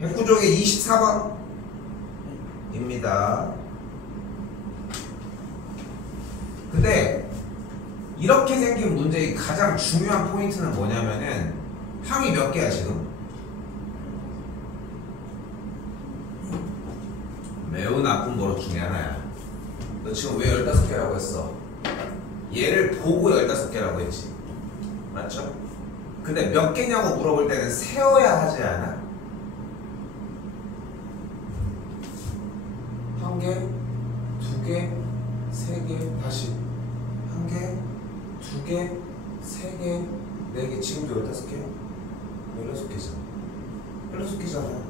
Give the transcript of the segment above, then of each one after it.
109쪽에 24번입니다. 근데 이렇게 생긴 문제의 가장 중요한 포인트는 뭐냐면은 항이 몇 개야 지금? 매우 나쁜 버릇 중에 하나야. 너 지금 왜 15개라고 했어? 얘를 보고 15개라고 했지. 맞죠? 근데 몇 개냐고 물어볼 때는 세어야 하지 않아? 한 개, 두 개, 세 개, 다시 한 개, 두 개, 세 개, 네 개. 지금도 15개야? 16개잖아. 16개잖아.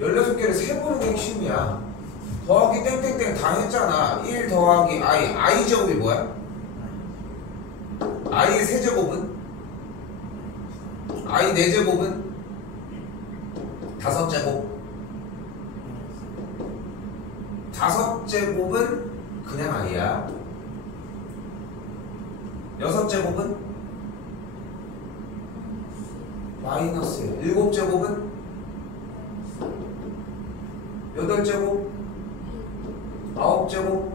16개를 세보는 게 핵심이야. 더하기 땡땡땡 다 했잖아. 1 더하기 i 제곱이 뭐야? i의 세제곱은? i 4제곱은? 5제곱. 5제곱은 그냥 i야. 6제곱은? 마이너스야. 7제곱은? 8제곱? 9제곱?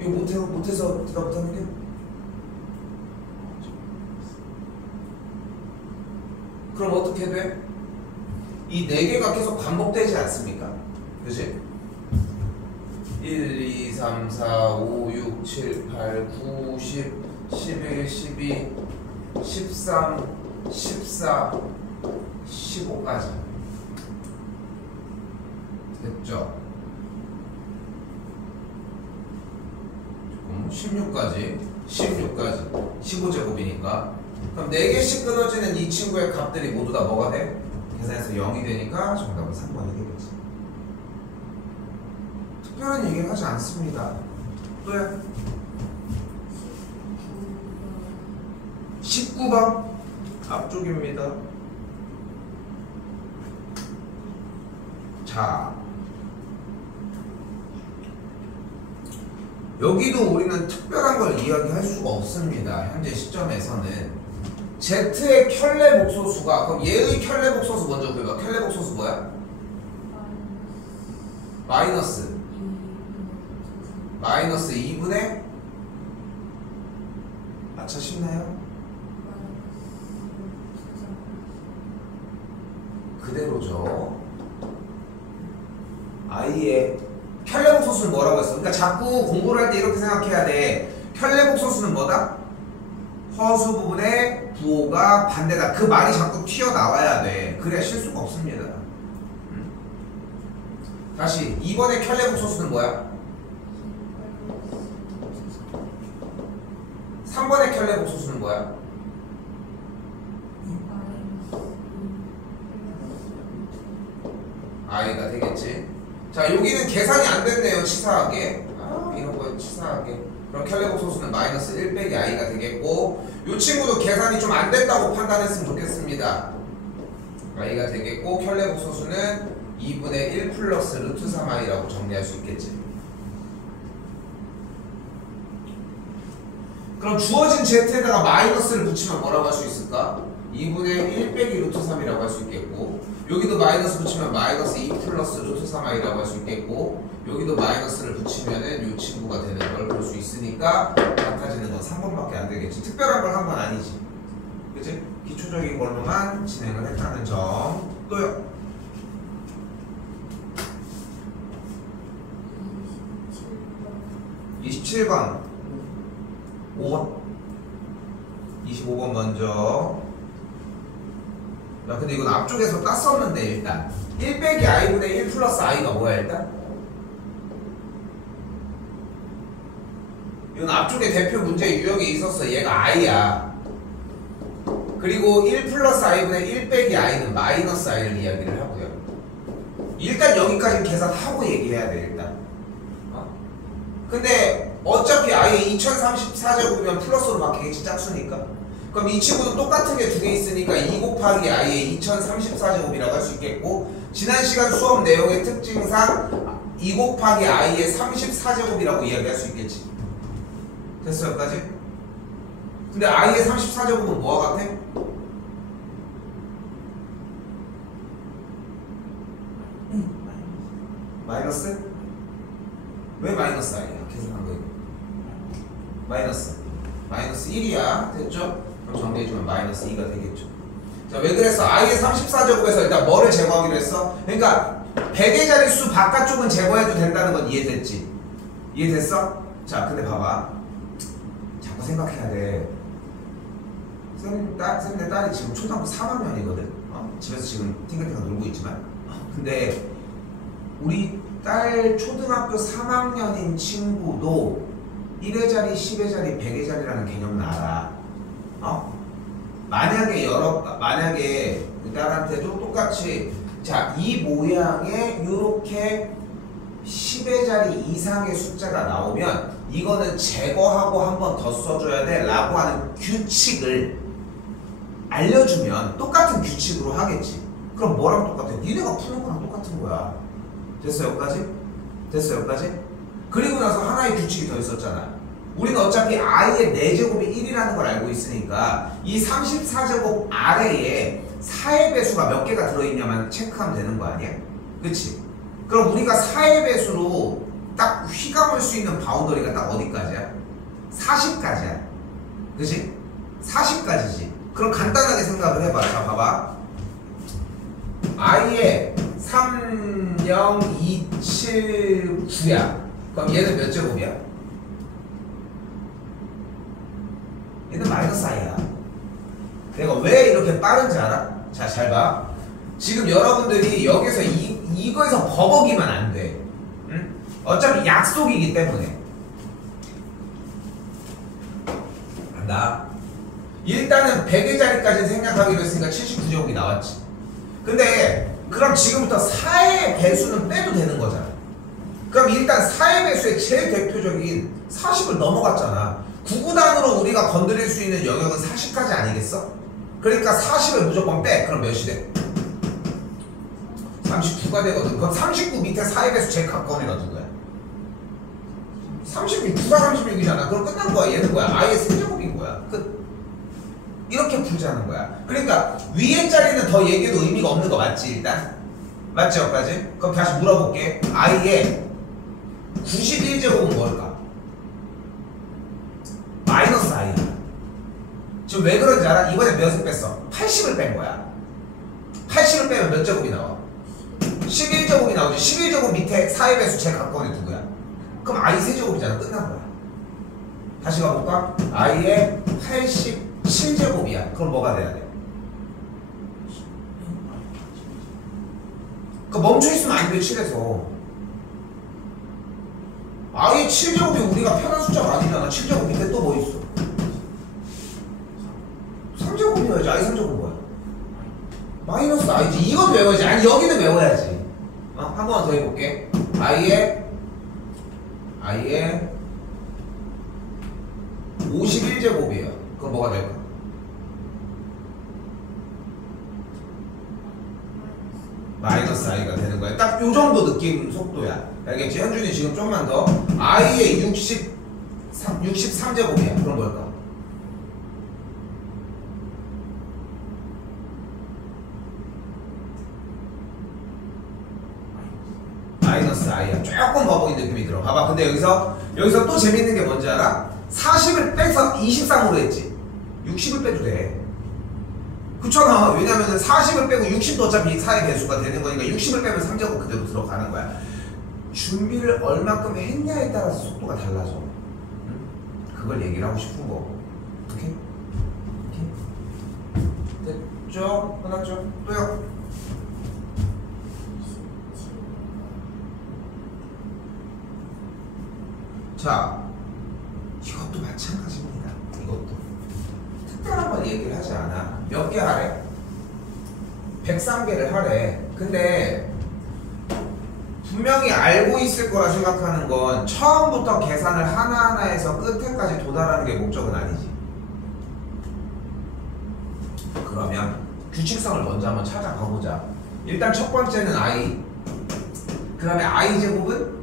이거 못해서 대답 못하는 게? 그럼 어떻게 돼? 이 4개가 계속 반복되지 않습니까? 그치? 1, 2, 3, 4, 5, 6, 7, 8, 9, 10, 11, 12, 13, 14, 15까지 됐죠? 16까지 15제곱이니까 그럼 4개씩 끊어지는 이 친구의 값들이 모두 다 뭐가 돼? 계산해서 0이 되니까 정답은 3번이 되겠지. 특별한 얘기를 하지 않습니다. 또요? 19번 앞쪽입니다. 자, 여기도 우리는 특별한 걸 이야기할 수가 없습니다. 현재 시점에서는 Z의 켤레 목소수가, 그럼 얘의 켤레 목소수 먼저 그려봐. 켤레 목소수 뭐야? 마이너스 2분의 아차 쉽나요? 그대로죠. i의 켤레 목소수는 뭐라고 했어? 그러니까 자꾸 공부를 할 때 이렇게 생각해야 돼. 켤레 목소수는 뭐다? 허수 부분의 부호가 반대다. 그 말이 자꾸 튀어나와야 돼. 그래야 실수가 없습니다. 다시 2번의 켤레 목소수는 뭐야? 3번의 켤레 목소수는 뭐야? i가 되겠지. 자, 여기는 계산이 안 됐네요. 치사하게. 이런 거 치사하게. 그럼 켤레 목소수는 마이너스 1 빼기 i가 되겠고, 이 친구도 계산이 좀 안 됐다고 판단했으면 좋겠습니다. i가 되겠고, 켤레 목소수는 2분의 1 플러스 루트 3i라고 정리할 수 있겠지. 그럼 주어진 z에다가 마이너스를 붙이면 뭐라고 할 수 있을까? 2분의 1 빼기 루트 3이라고 할 수 있겠고, 여기도 마이너스 붙이면 마이너스 2 플러스 루트 3i라고 할 수 있겠고, 여기도 마이너스를 붙이면은 이 친구가 되는 걸 볼 수 있으니까 같아지는 건 3번밖에 안 되겠지. 특별한 걸 한 건 아니지. 그치? 기초적인 걸로만 진행을 했다는 점. 또요. 27번 5번 25번 먼저. 야, 근데 이건 앞쪽에서 땄었는데 일단 1 빼기 i분의 1 플러스 i가 뭐야 일단? 이건 앞쪽에 대표 문제 유형에 있었어. 얘가 i야. 그리고 1 플러스 i분의 1 빼기 i는 마이너스 i를 이야기를 하고요. 일단 여기까지 계산하고 얘기해야 돼 일단. 근데 어차피 i의 2034제곱이면 플러스로 바뀌겠지. 짝수니까. 그럼 이 친구도 똑같은 게 두 개 있으니까 2 곱하기 i의 2034제곱이라고 할 수 있겠고, 지난 시간 수업 내용의 특징상 2 곱하기 i의 34제곱이라고 이야기할 수 있겠지. 됐어 여기까지? 근데 i의 34제곱은 뭐와 같아? 마이너스? 왜 마이너스 i야? 계산한 거 이거. 마이너스 1이야. 됐죠? 그럼 정리해주면 마이너스 2가 되겠죠. 자, 왜 그랬어? i의 34제곱에서 일단 뭐를 제거하기로 했어? 그러니까 100의 자릿수 바깥쪽은 제거해도 된다는 건 이해됐지? 이해됐어? 자, 근데 봐봐. 자꾸 생각해야 돼. 쌤네 딸이 지금 초등학교 3학년이거든? 집에서 지금 팅글팅글 놀고 있지만. 근데 우리 딸 초등학교 3학년인 친구도 1의 자리, 10의 자리, 100의 자리라는 개념은 알아. 만약에 우리 딸한테도 똑같이 자, 이 모양의 요렇게 10의 자리 이상의 숫자가 나오면 이거는 제거하고 한 번 더 써줘야 돼 라고 하는 규칙을 알려주면 똑같은 규칙으로 하겠지. 그럼 뭐랑 똑같아? 니네가 푸는 거랑 똑같은 거야. 됐어 여기까지? 됐어 여기까지? 그리고 나서 하나의 규칙이 더 있었잖아. 우리는 어차피 i의 4제곱이 1이라는 걸 알고 있으니까 이 34제곱 아래에 4의 배수가 몇 개가 들어있냐만 체크하면 되는 거 아니야? 그치? 그럼 우리가 4의 배수로 딱 휘감을 수 있는 바운더리가 딱 어디까지야? 40까지야. 그치? 40까지지. 그럼 간단하게 생각을 해봐. 자, 봐봐. i의 3, 0, 2, 7, 9야. 그럼 얘는 몇 제곱이야? 얘는 마이너스 i야. 내가 왜 이렇게 빠른지 알아? 자, 잘 봐. 지금 여러분들이 여기서 이거에서 버벅이면 안 돼. 응? 어차피 약속이기 때문에. 나 일단은 100의 자리까지 생각하기로 했으니까 79제곱이 나왔지. 근데 그럼 지금부터 4의 배수는 빼도 되는 거잖아. 그럼 일단 4의 배수의 제일 대표적인 40을 넘어갔잖아. 구구단으로 우리가 건드릴 수 있는 영역은 40까지 아니겠어? 그러니까 40을 무조건 빼. 그럼 몇이 돼? 39가 되거든. 그럼 39 밑에 4의 배수 제일 가까운 애가 누구야? 36, 9가 36이잖아. 그럼 끝난 거야. 얘는 뭐야? 아예 세제곱인 거야. 끝. 이렇게 풀자는 거야. 그러니까 위에 자리는 더 얘기해도 의미가 없는 거 맞지 일단? 맞지 여기까지? 그럼 다시 물어볼게. i의 91제곱은 뭘까? 마이너스 i야. 지금 왜 그런지 알아? 이번에 몇을 뺐어? 80을 뺀 거야. 80을 빼면 몇 제곱이 나와? 11제곱이 나오지. 11제곱 밑에 4의 배수 제일 가까운 애 누구야? 그럼 i 세제곱이잖아. 끝난 거야. 다시 가볼까? i의 87제곱이야. 그럼 뭐가 돼야 돼? 그 멈춰있으면 안 돼. 7에서 i의 7제곱이 우리가 편한 숫자가 아니잖아. 7제곱 밑에 또 뭐 있어? 3제곱이어야지. i 3제곱 뭐야? 마이너스 i지. 이건 외워야지. 아니 여기는 외워야지. 한 번만 더 해볼게. i의 51제곱이에요. 그럼 뭐가 될까? 마이너스 i가 되는 거야. 딱 요 정도 느낌 속도야. 알겠지? 현준이 지금 좀만 더. i의 63제곱이야. 그럼 뭘까? 마이너스 i야. 조금 버벅인 느낌이 들어. 봐봐. 근데 여기서 또 재밌는 게 뭔지 알아? 40을 빼서 23으로 했지. 60을 빼도 돼. 그렇잖아. 왜냐면은 40을 빼고 60도 어차피 4의 배수가 되는 거니까 60을 빼면 3제곱 그대로 들어가는 거야. 준비를 얼마큼 했냐에 따라서 속도가 달라져. 응? 그걸 얘기를 하고 싶은 거고. 오케이? 됐죠? 끝났죠? 또요? 자, 이것도 마찬가지입니다. 이것도 특별한 건 얘기를 하지 않아. 몇 개 하래? 103개를 하래. 근데 분명히 알고 있을 거라 생각하는 건 처음부터 계산을 하나하나 해서 끝에까지 도달하는 게 목적은 아니지. 그러면 규칙성을 먼저 한번 찾아가 보자. 일단 첫 번째는 i. 그다음에 i 제곱은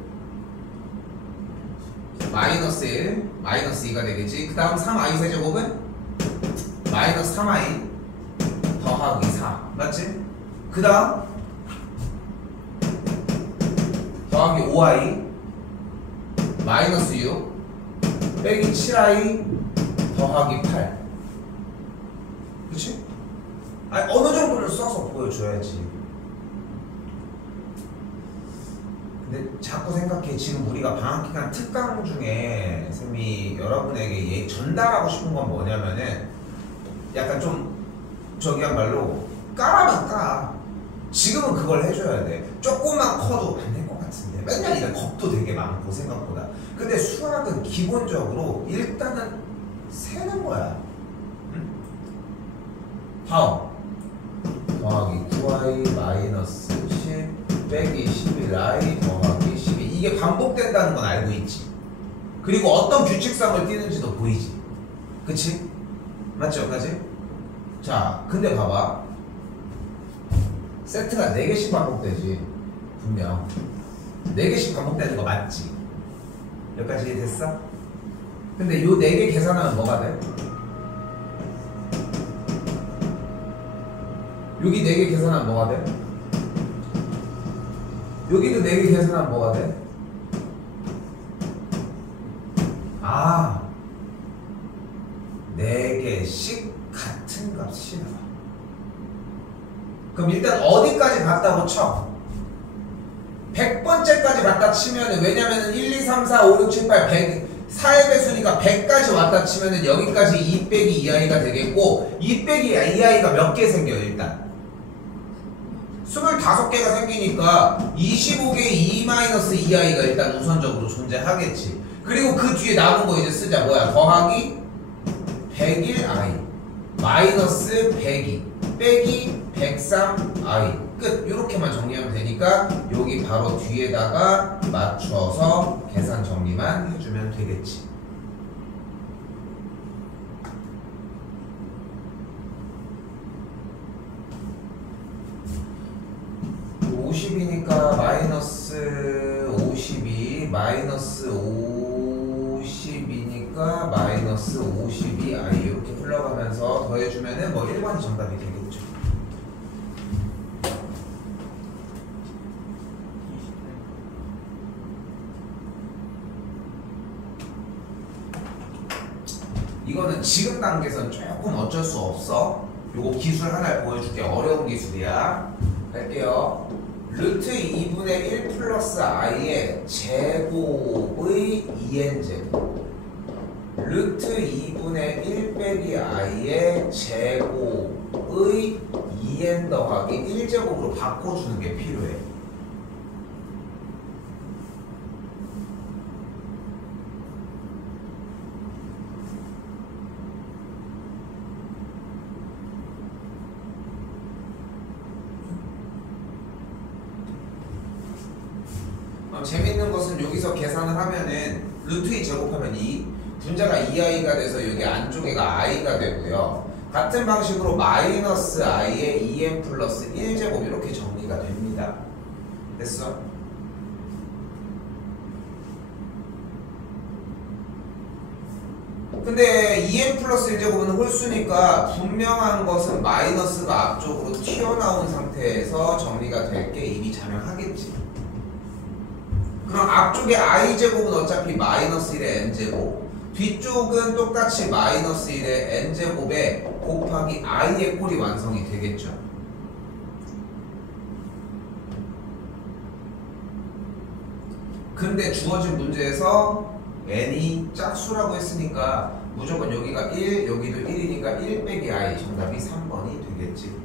마이너스 1, 마이너스 2가 되겠지. 그 다음 3i 세제곱은 마이너스 3i 더하기 4 맞지? 그 다음 더하기 5i 마이너스 6 빼기 7i 더하기 8. 그치? 아니 어느 정도를 써서 보여줘야지. 근데 자꾸 생각해. 지금 우리가 방학기간 특강 중에 쌤이 여러분에게 전달하고 싶은 건 뭐냐면은 약간 좀 저기야말로 까라면 까. 지금은 그걸 해줘야 돼. 조금만 커도 안 될 것 같은데 맨날 이런 겁도 되게 많고 생각보다. 근데 수학은 기본적으로 일단은 세는 거야. 응? 다음 더하기 9i 마이너스 10 빼기 11i 더하기 12. 이게 반복된다는 건 알고 있지. 그리고 어떤 규칙성을 띠는지도 보이지. 그치? 맞지? 여기까지? 자, 근데 봐봐. 세트가 4개씩 반복되지. 분명 4개씩 반복되는 거 맞지? 여기까지 됐어? 근데 요 4개 계산하면 뭐가 돼? 여기 4개 계산하면 뭐가 돼? 여기도 4개 계산하면 뭐가 돼? 아, 4개씩 같은 값이 나와. 그럼 일단 어디까지 갔다고 쳐? 100번째까지 갔다 치면은, 왜냐면은 1, 2, 3, 4, 5, 6, 7, 8, 100, 4의 배수니까 100까지 왔다 치면은 여기까지 2 빼기 2i가 되겠고, 2 빼기 2i가 몇 개 생겨요, 일단? 25개가 생기니까 25개의 2-2i가 일단 우선적으로 존재하겠지. 그리고 그 뒤에 남은 거 이제 쓰자. 뭐야? 더하기 101i 마이너스 102 빼기 103i 끝. 이렇게만 정리하면 되니까 여기 바로 뒤에다가 맞춰서 계산 정리만 해주면 되겠지. 50이니까 마이너스 52 마이너스 50이니까 마이너스 52i 이렇게 흘러가면서 더해주면은 뭐 1번이 정답이 되겠죠. 이거는 지금 단계에서는 조금 어쩔 수 없어. 요거 기술 하나 보여줄게. 어려운 기술이야. 할게요. 루트 2분의 1 플러스 i의 제곱의 2n제곱 루트 2분의 1 빼기 i의 제곱의 2n 더하기 1제곱으로 바꿔주는 게 필요해. 재밌는 것은 여기서 계산을 하면은 루트 2 제곱하면 2 분자가 2i가 돼서 여기 안쪽에가 i가 되고요. 같은 방식으로 마이너스 i의 2n 플러스 1제곱 이렇게 정리가 됩니다. 됐어? 근데 2n 플러스 1제곱은 홀수니까 분명한 것은 마이너스가 앞쪽으로 튀어나온 상태에서 정리가 될 게 이미 자명하겠지. 그럼 앞쪽에 i제곱은 어차피 마이너스 1의 n제곱, 뒤쪽은 똑같이 마이너스 1의 n제곱에 곱하기 i의 꼴이 완성이 되겠죠. 근데 주어진 문제에서 n이 짝수라고 했으니까 무조건 여기가 1, 여기도 1이니까 1 빼기 i 정답이 3번이 되겠지.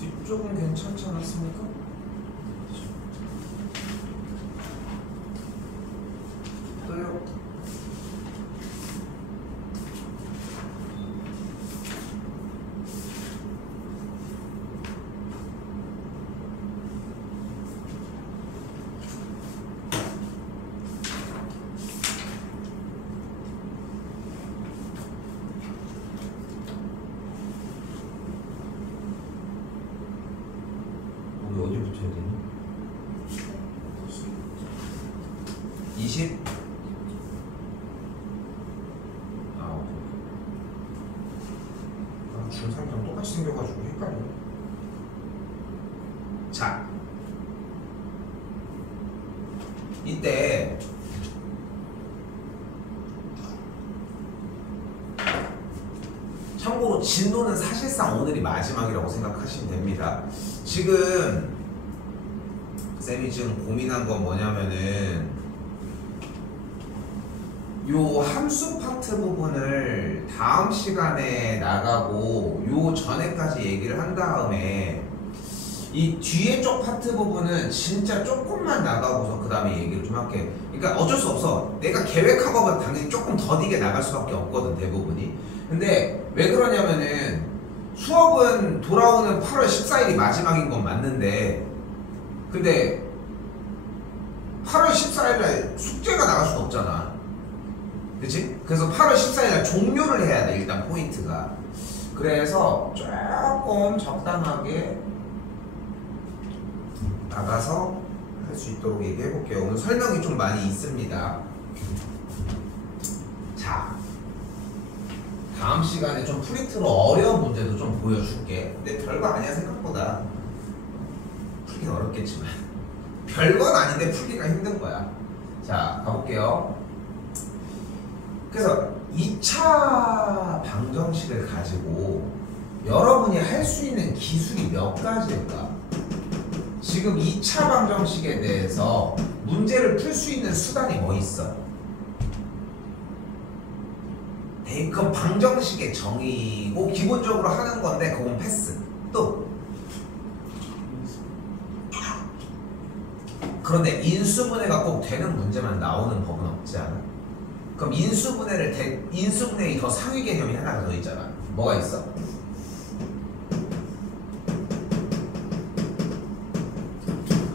뒤쪽은 괜찮지 않았습니까? 또요. 여기 어디 붙여야 되니? 20? 준상이랑 똑같이 생겨가지고 헷갈려. 자, 이때 참고로 진도는 사실상 오늘이 마지막이라고 생각하시면 됩니다. 지금 쌤이 지금 고민한 건 뭐냐면은 요 함수 파트 부분을 다음 시간에 나가고 요 전에까지 얘기를 한 다음에 이 뒤에 쪽 파트 부분은 진짜 조금만 나가고서 그 다음에 얘기를 좀 할게. 그러니까 어쩔 수 없어. 내가 계획한 거보다 당연히 조금 더디게 나갈 수밖에 없거든, 대부분이. 근데 왜 그러냐면은 수업은 돌아오는 8월 14일이 마지막인 건 맞는데 근데 8월 14일날 숙제가 나갈 수가 없잖아. 그치? 그래서 8월 14일날 종료를 해야 돼, 일단 포인트가. 그래서 조금 적당하게 나가서 할 수 있도록 얘기해 볼게요. 오늘 설명이 좀 많이 있습니다. 자, 다음 시간에 좀 프린트로 어려운 문제도 좀 보여줄게. 근데 별거 아니야, 생각보다. 풀긴 어렵겠지만 별건 아닌데 풀기가 힘든 거야. 자, 가볼게요. 그래서 2차 방정식을 가지고 여러분이 할 수 있는 기술이 몇 가지일까? 지금 2차 방정식에 대해서 문제를 풀 수 있는 수단이 뭐 있어? 그 방정식의 정의고 기본적으로 하는 건데 그건 패스. 또 그런데 인수분해가 꼭 되는 문제만 나오는 법은 없지 않아? 그럼 인수분해의 더 상위 개념이 하나가 더 있잖아. 뭐가 있어?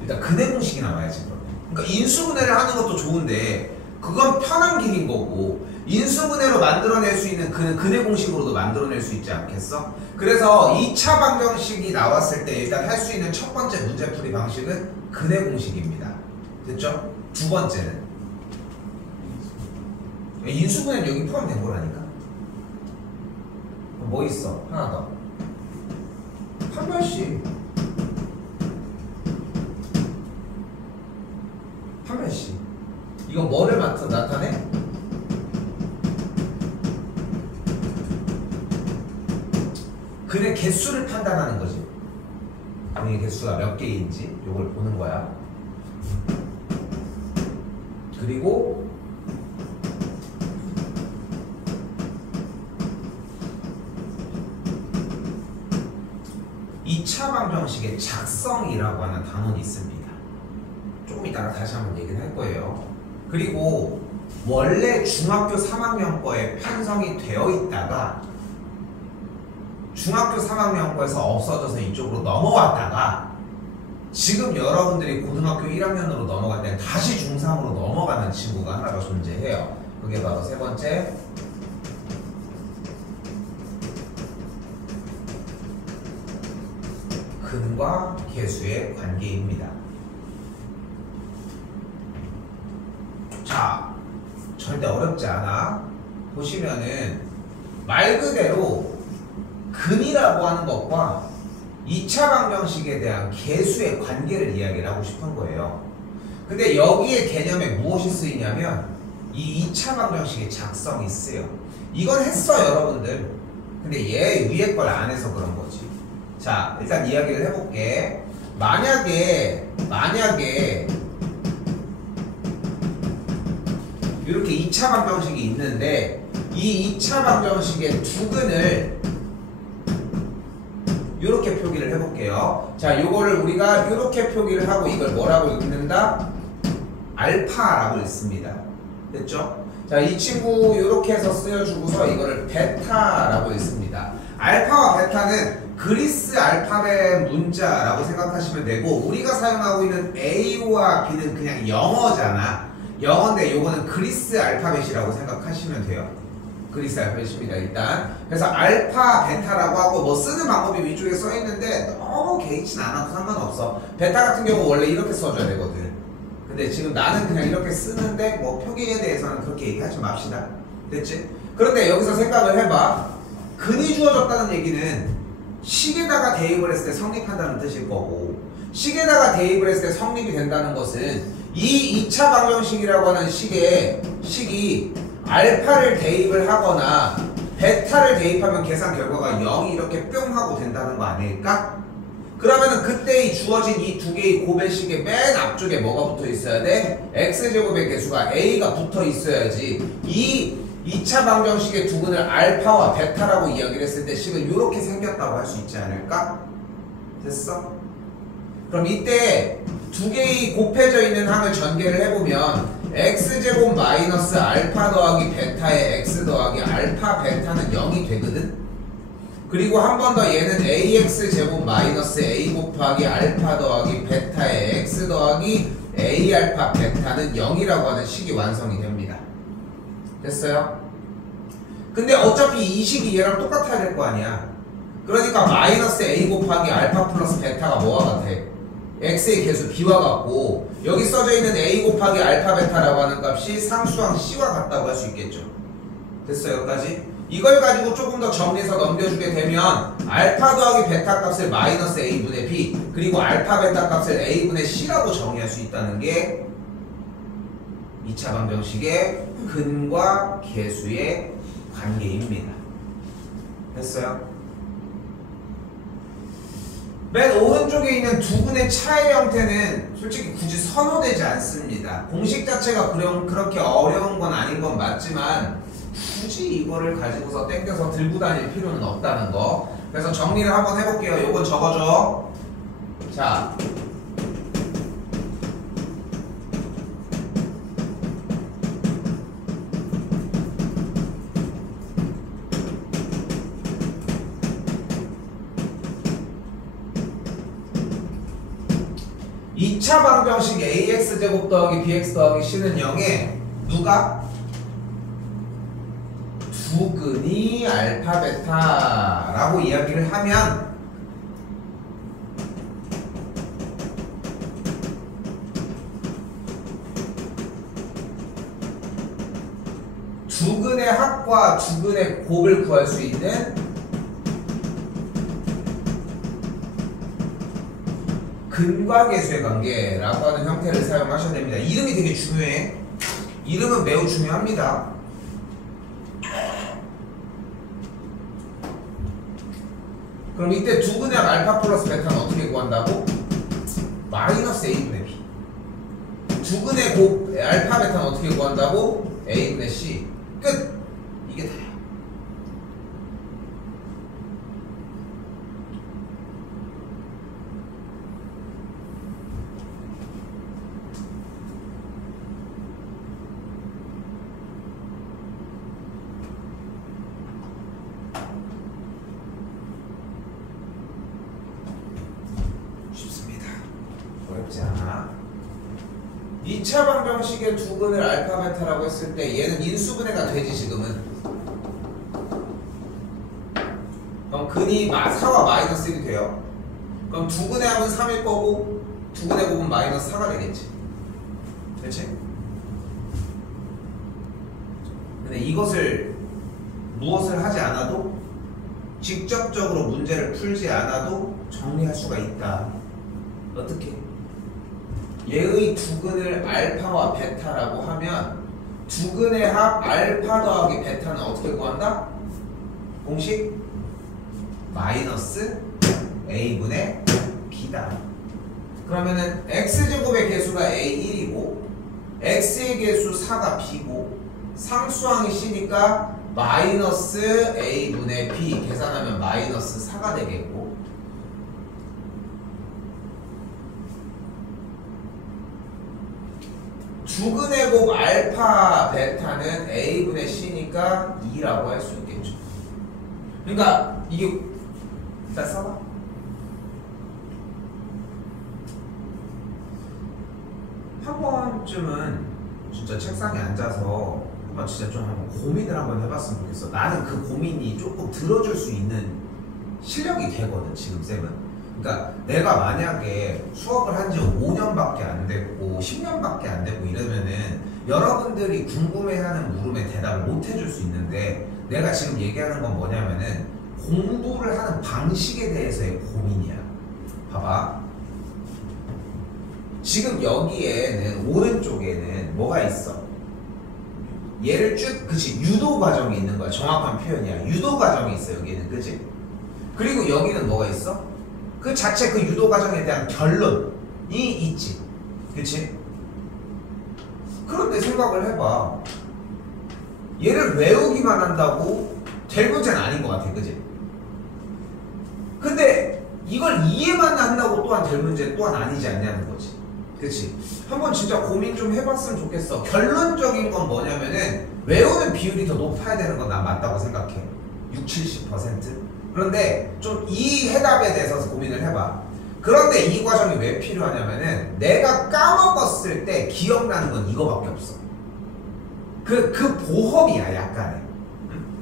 일단 근해 공식이 나와야지. 그러니까 인수분해를 하는 것도 좋은데 그건 편한 길인 거고 인수분해로 만들어낼 수 있는 근해 공식으로도 만들어낼 수 있지 않겠어? 그래서 2차 방정식이 나왔을 때 일단 할 수 있는 첫 번째 문제풀이 방식은 근해 공식입니다. 됐죠? 두 번째는 인수분해는 여기 포함된 거라니까. 뭐 있어? 하나 더. 판별식. 판별식. 이거 뭐를 나타내? 근의 개수를 판단하는 거지. 근의 개수가 몇 개인지 이걸 보는 거야. 그리고 2차 방정식의 작성이라고 하는 단원이 있습니다. 조금 이따가 다시 한번 얘기를 할 거예요. 그리고 원래 중학교 3학년 거에 편성이 되어 있다가 중학교 3학년 거에서 없어져서 이쪽으로 넘어왔다가 지금 여러분들이 고등학교 1학년으로 넘어갈 때 다시 중3으로 넘어가는 친구가 하나가 존재해요. 그게 바로 세 번째 근과 개수의 관계입니다. 자, 절대 어렵지 않아. 보시면은 말 그대로 근이라고 하는 것과 2차 방정식에 대한 개수의 관계를 이야기를 하고 싶은 거예요. 근데 여기에 개념에 무엇이 쓰이냐면 이 2차 방정식의 작성이 쓰여. 이건 했어 여러분들. 근데 얘 위에 걸 안 해서 그런 거지. 자, 일단 이야기를 해볼게. 만약에 이렇게 2차 방정식이 있는데 이 2차 방정식의 두근을 이렇게 표기를 해볼게요. 자, 요거를 우리가 이렇게 표기를 하고 이걸 뭐라고 읽는다? 알파라고 읽습니다. 됐죠? 자, 이 친구 이렇게 해서 쓰여주고서 이거를 베타라고 읽습니다. 알파와 베타는 그리스 알파벳 문자라고 생각하시면 되고 우리가 사용하고 있는 A와 B는 그냥 영어잖아. 영어인데 요거는 그리스 알파벳이라고 생각하시면 돼요. 그리스 알파의 C입니다. 일단 그래서 알파 베타라고 하고 뭐 쓰는 방법이 위쪽에 써 있는데 너무 개의치는 않아도 상관없어. 베타 같은 경우 원래 이렇게 써줘야 되거든. 근데 지금 나는 그냥 이렇게 쓰는데 뭐 표기에 대해서는 그렇게 얘기하지 맙시다. 됐지? 그런데 여기서 생각을 해봐. 근이 주어졌다는 얘기는 식에다가 대입을 했을 때 성립한다는 뜻일 거고, 식에다가 대입을 했을 때 성립이 된다는 것은 이 2차 방정식이라고 하는 식이 알파를 대입을 하거나 베타를 대입하면 계산 결과가 0이 이렇게 뿅 하고 된다는 거 아닐까? 그러면은 그때 이 주어진 이 두 개의 곱의식의 맨 앞쪽에 뭐가 붙어 있어야 돼? x제곱의 개수가 a가 붙어 있어야지 이 2차 방정식의 두근을 알파와 베타라고 이야기를 했을 때 식은 이렇게 생겼다고 할 수 있지 않을까? 됐어? 그럼 이때 두 개의 곱해져 있는 항을 전개를 해보면 x제곱 마이너스 알파 더하기 베타의 x 더하기 알파 베타는 0이 되거든? 그리고 한 번 더 얘는 ax제곱 마이너스 a 곱하기 알파 더하기 베타의 x 더하기 a 알파 베타는 0이라고 하는 식이 완성이 됩니다. 됐어요? 근데 어차피 이 식이 얘랑 똑같아야 될 거 아니야. 그러니까 마이너스 a 곱하기 알파 플러스 베타가 뭐와 같아? x의 개수 b와 같고, 여기 써져 있는 a 곱하기 알파 베타라고 하는 값이 상수항 c와 같다고 할 수 있겠죠. 됐어요? 여기까지? 이걸 가지고 조금 더 정리해서 넘겨주게 되면 알파 더하기 베타 값을 마이너스 a분의 b, 그리고 알파 베타 값을 a분의 c라고 정의할 수 있다는 게 2차 방정식의 근과 계수의 관계입니다. 됐어요? 맨 오른쪽에 있는 두근의 차의 형태는 솔직히 굳이 선호되지 않습니다. 공식 자체가 그렇게 어려운 건 아닌 건 맞지만 굳이 이거를 가지고서 땡겨서 들고 다닐 필요는 없다는 거. 그래서 정리를 한번 해볼게요. 요건 적어줘. 자, 이 2차 방정식 ax제곱 더하기 bx 더하기 c는 0에 누가? 두근이 알파 베타라고 이야기를 하면 두근의 합과 두근의 곱을 구할 수 있는 근과 계수의 관계라고 하는 형태를 사용하셔야 됩니다. 이름이 되게 중요해. 이름은 매우 중요합니다. 그럼 이때 두근의 알파 플러스 베타는 어떻게 구한다고? 마이너스 a분의 b. 두근의 곱 알파 베타는 어떻게 구한다고? a분의 c. 끝! 이게 다야. 어렵지 않아. 2차 방정식의 두근을 알파 베타라고 했을 때 얘는 인수분해가 되지 지금은. 그럼 근이 4와 마이너스 1이 돼요. 그럼 두근의 합은 3일 거고 두근의 곱은 마이너스 4가 되겠지. 그렇지? 근데 이것을 무엇을 하지 않아도 직접적으로 문제를 풀지 않아도 정리할 수가 있다. 어떻게? 얘의 두근을 알파와 베타라고 하면 두근의 합 알파 더하기 베타는 어떻게 구한다? 공식 마이너스 a분의 b다. 그러면은 x제곱의 개수가 a1이고 x의 개수 4가 b고 상수항이 c니까 마이너스 a분의 b 계산하면 마이너스 4가 되겠고, 두근의 곱 알파 베타는 a분의 c니까 2라고 할 수 있겠죠. 그러니까 이게 일단 써봐. 한 번쯤은 진짜 책상에 앉아서 한번 진짜 좀 한번 고민을 한번 해봤으면 좋겠어. 나는 그 고민이 조금 들어줄 수 있는 실력이 되거든 지금 쌤은. 그러니까 내가 만약에 수업을 한 지 5년밖에 안 됐고 10년밖에 안 됐고 이러면은 여러분들이 궁금해하는 물음에 대답을 못 해줄 수 있는데, 내가 지금 얘기하는 건 뭐냐면은 공부를 하는 방식에 대해서의 고민이야. 봐봐. 지금 여기에는 오른쪽에는 뭐가 있어? 얘를 쭉, 그치, 유도 과정이 있는 거야. 정확한 표현이야. 유도 과정이 있어 여기는, 그치? 그리고 여기는 뭐가 있어? 그 자체 그 유도 과정에 대한 결론이 있지, 그치? 그런데 생각을 해봐. 얘를 외우기만 한다고 될 문제는 아닌 것 같아, 그치? 근데 이걸 이해만 한다고 또한 될 문제 또한 아니지 않냐는 거지, 그치? 한번 진짜 고민 좀 해봤으면 좋겠어. 결론적인 건 뭐냐면은 외우는 비율이 더 높아야 되는 건 난 맞다고 생각해. 60-70%? 그런데 좀 이 해답에 대해서 고민을 해봐. 그런데 이 과정이 왜 필요하냐면은 내가 까먹었을 때 기억나는 건 이거밖에 없어. 그 보험이야 약간의.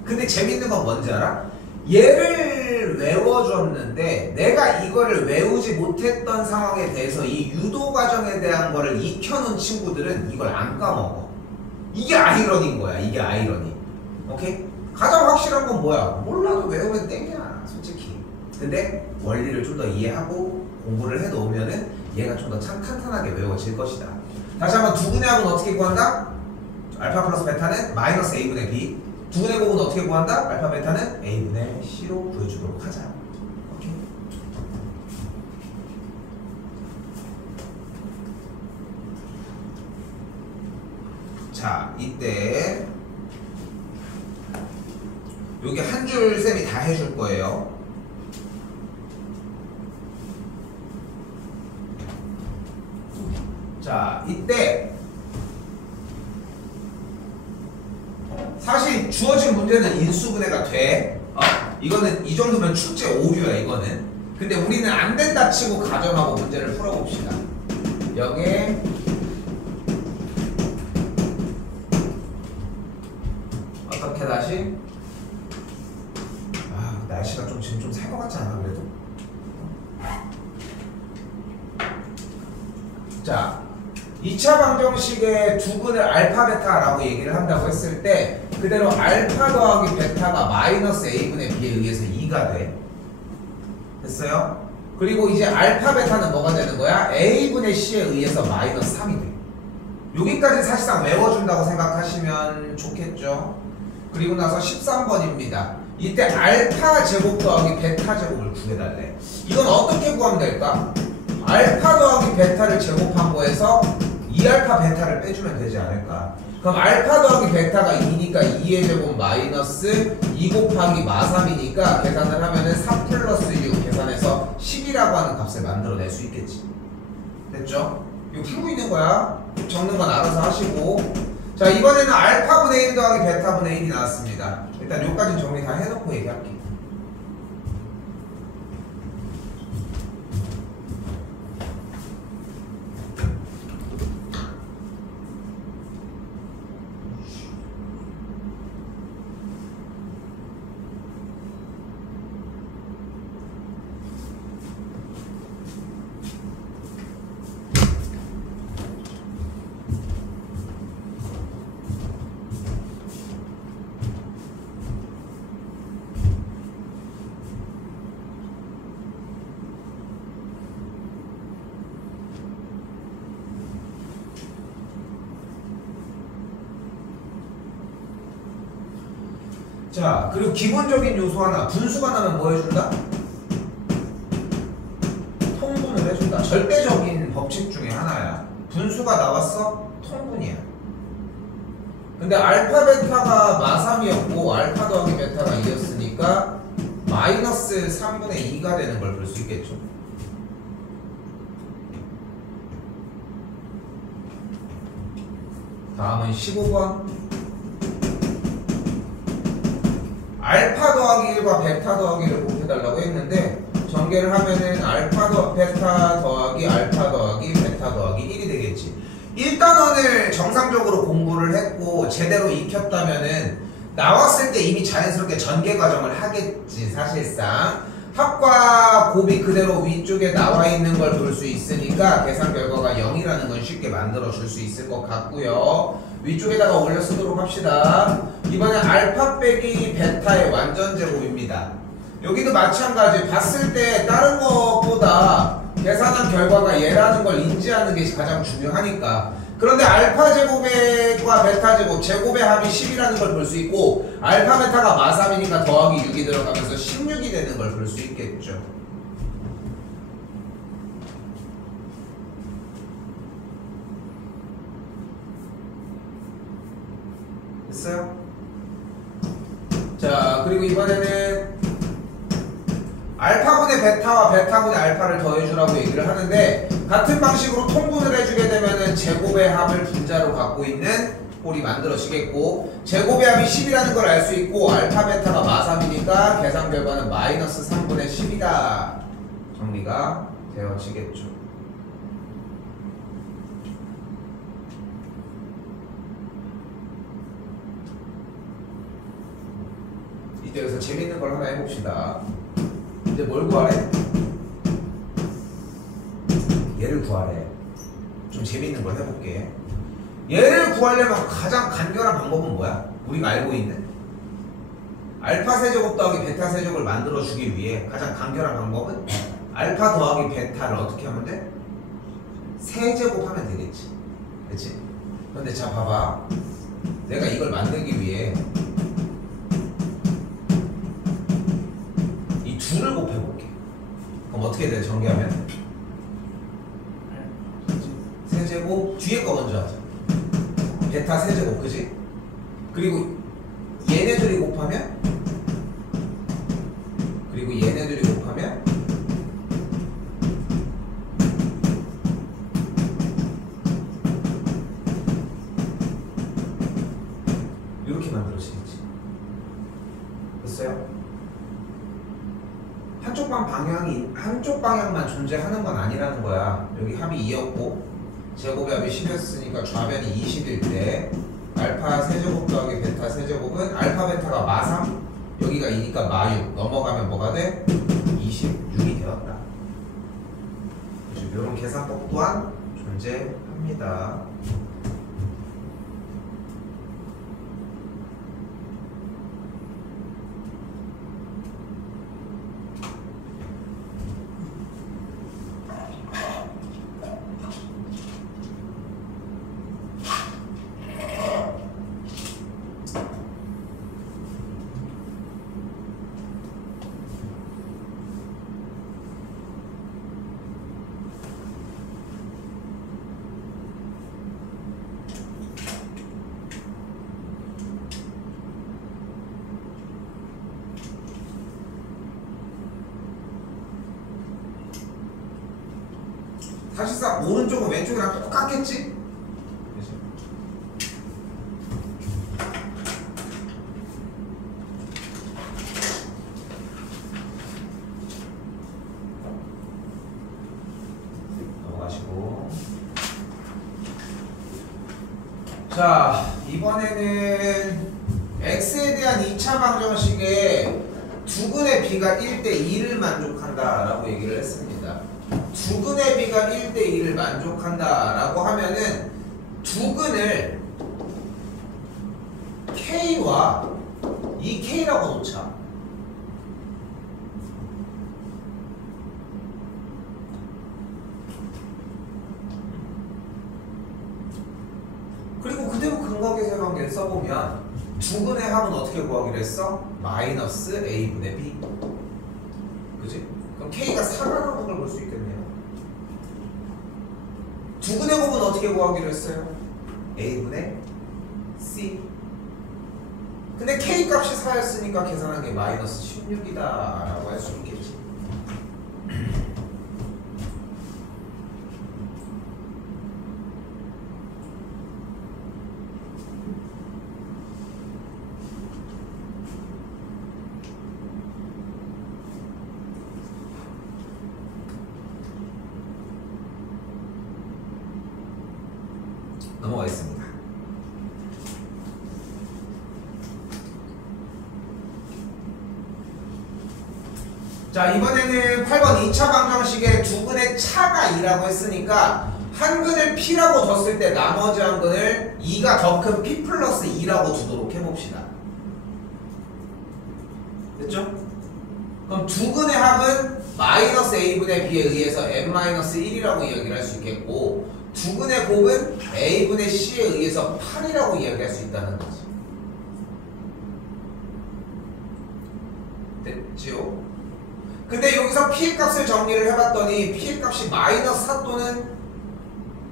근데 재밌는 건 뭔지 알아? 얘를 외워줬는데 내가 이거를 외우지 못했던 상황에 대해서 이 유도 과정에 대한 거를 익혀놓은 친구들은 이걸 안 까먹어. 이게 아이러니인 거야. 이게 아이러니. 오케이? 가장 확실한 건 뭐야? 몰라도 외우면 땡이야 솔직히. 근데 원리를 좀 더 이해하고 공부를 해놓으면은 얘가 좀 더 탄탄하게 외워질 것이다. 다시 한번 두근의 합은 어떻게 구한다? 알파 플러스 베타는 마이너스 a분의 b. 두근의 곱은 어떻게 구한다? 알파 베타는 a분의 c로 구해주도록 하자. 오케이. 자, 이때 여기 한 줄 쌤이 다 해줄 거예요. 자, 이때 사실 주어진 문제는 인수분해가 돼. 이거는 이 정도면 출제 오류야 이거는. 근데 우리는 안 된다 치고 가정하고 문제를 풀어봅시다. 여기에 어떻게 다시? 날씨가 좀 지금 좀 살 것 같지 않아 그래도? 자, 2차 방정식의 두근을 알파 베타라고 얘기를 한다고 했을 때 그대로 알파 더하기 베타가 마이너스 a분의 b에 의해서 2가 돼. 됐어요? 그리고 이제 알파 베타는 뭐가 되는 거야? a분의 c에 의해서 마이너스 3이 돼. 여기까지 사실상 외워준다고 생각하시면 좋겠죠. 그리고 나서 13번입니다. 이때 알파 제곱 더하기 베타 제곱을 구해달래. 이건 어떻게 구하면 될까? 알파 더하기 베타를 제곱한 거에서 2알파 베타를 빼주면 되지 않을까? 그럼 알파 더하기 베타가 2니까 2의 제곱 마이너스 2 곱하기 마3이니까 계산을 하면은 3 플러스 6 계산해서 10이라고 하는 값을 만들어낼 수 있겠지. 됐죠? 이거 풀고 있는 거야. 적는 건 알아서 하시고. 자, 이번에는 알파분의 1 더하기 베타분의 1이 나왔습니다. 일단 여기까지 정리 다 해놓고 얘기할게. 자, 그리고 기본적인 요소 하나, 분수가 나면 뭐 해준다? 통분을 해준다. 절대적인 법칙 중에 하나야. 분수가 나왔어? 통분이야. 근데 알파 베타가 마3이었고 알파 더하기 베타가 2였으니까 마이너스 3분의 2가 되는 걸 볼 수 있겠죠. 다음은 15번. 알파 더하기 1과 베타 더하기 1을 곱해달라고 했는데 전개를 하면은 알파 베타 더하기 알파 더하기 베타 더하기 1이 되겠지. 1단원을 정상적으로 공부를 했고 제대로 익혔다면은 나왔을 때 이미 자연스럽게 전개 과정을 하겠지. 사실상 합과 곱이 그대로 위쪽에 나와 있는 걸 볼 수 있으니까 계산 결과가 0이라는 건 쉽게 만들어 줄 수 있을 것 같고요. 위쪽에다가 올려 쓰도록 합시다. 이번엔 알파 빼기 베타의 완전 제곱입니다. 여기도 마찬가지. 봤을 때 다른 것보다 계산한 결과가 얘라는 걸 인지하는 게 가장 중요하니까. 그런데 알파 제곱과 베타 제곱, 제곱의 합이 10이라는 걸 볼 수 있고 알파 베타가 마3이니까 더하기 6이 들어가면서 16이 되는 걸 볼 수 있겠죠. 됐어요? 자, 그리고 이번에는 알파분의 베타와 베타분의 알파를 더해주라고 얘기를 하는데 같은 방식으로 통분을 해주게 되면은 제곱의 합을 분자로 갖고 있는 꼴이 만들어지겠고 제곱의 합이 10이라는 걸 알 수 있고 알파 베타가 마3이니까 계산 결과는 마이너스 3분의 10이다 정리가 되어지겠죠. 이제 여기서 재밌는 걸 하나 해봅시다. 이제 뭘 구하래? 얘를 구하래. 좀 재밌는 걸 해볼게. 얘를 구하려면 가장 간결한 방법은 뭐야? 우리가 알고 있는 알파 세제곱 더하기 베타 세제곱을 만들어주기 위해 가장 간결한 방법은 알파 더하기 베타를 어떻게 하면 돼? 세제곱하면 되겠지. 그치? 근데 자 봐봐. 내가 이걸 만들기 위해 이 둘을 곱해볼게. 그럼 어떻게 돼? 전개하면 세제곱 뒤에 거 먼저 하자. 베타 세제곱 그지? 그리고 얘네들이 곱하면 이렇게 만들어지겠지. 됐어요? 한쪽 방향만 존재하는 건 아니라는 거야. 여기 합이 2였고 제곱의 합이 10이었으니까 좌변이 20일 때 알파 세제곱 더하기 베타 세제곱은 알파 베타가 마3 여기가 2니까 마6 넘어가면 뭐가 돼? 26이 되었다. 이런 계산법 또한 존재합니다. 사실상 오른쪽은 왼쪽이랑 똑같겠지? 그치? 넘어가시고 자 이번에는 x에 대한 2차 방정식에 두근의 비가 1대2를 만족한다 라고 얘기를 했습니다. 두근의 비가 1대2를 만족한다라고 하면은 두근을 K와 이 K라고 놓자. 그리고 그대로 근각계세 관계를 써보면 두근의 합은 어떻게 구하기로 했어? 마이너스 A분의 B. 그치? 그럼 K가 4가 나오는 걸 볼 수 있겠네요. 두근의 곱은 어떻게 구하기로 했어요? A분의 C. 근데 K 값이 4였으니까 계산한 게 마이너스 16이다 라고 할 수 있겠지. 넘어가겠습니다. 자, 이번에는 8번 2차 방정식에 두 근의 차가 2라고 했으니까 한 근을 P라고 뒀을 때 나머지 한 근을 2가 더 큰 P 플러스 2라고 두도록 해봅시다. 됐죠? 그럼 두 근의 합은 마이너스 A분의 B에 의해서 n-1이라고 이야기를 할 수 있겠고 두 근의 곱은 A분의 C에 의해서 8이라고 이야기할 수 있다는 거지. 됐죠? 근데 여기서 P의 값을 정리를 해봤더니 P의 값이 마이너스 4 또는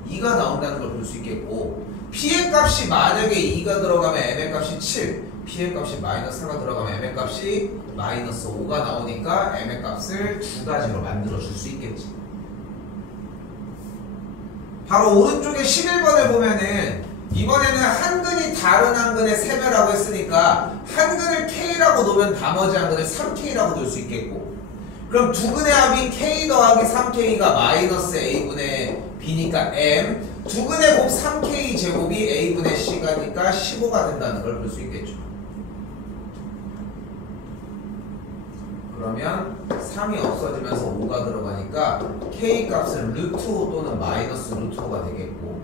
2가 나온다는 걸 볼 수 있겠고 P의 값이 만약에 2가 들어가면 M의 값이 7 P의 값이 마이너스 4가 들어가면 M의 값이 마이너스 5가 나오니까 M의 값을 두 가지로 만들어 줄 수 있겠지. 바로 오른쪽에 11번을 보면은 이번에는 한 근이 다른 한 근의 세배라고 했으니까 한 근을 K라고 놓으면 나머지 한 근을 3K라고 놓을 수 있겠고 그럼 두 근의 합이 K 더하기 3K가 마이너스 A분의 B니까 M 두 근의 곱 3K 제곱이 A분의 C가니까 15가 된다는 걸 볼 수 있겠죠. 그러면 3이 없어지면서 5가 들어가니까 K 값은 루트 5 또는 마이너스 루트 5가 되겠고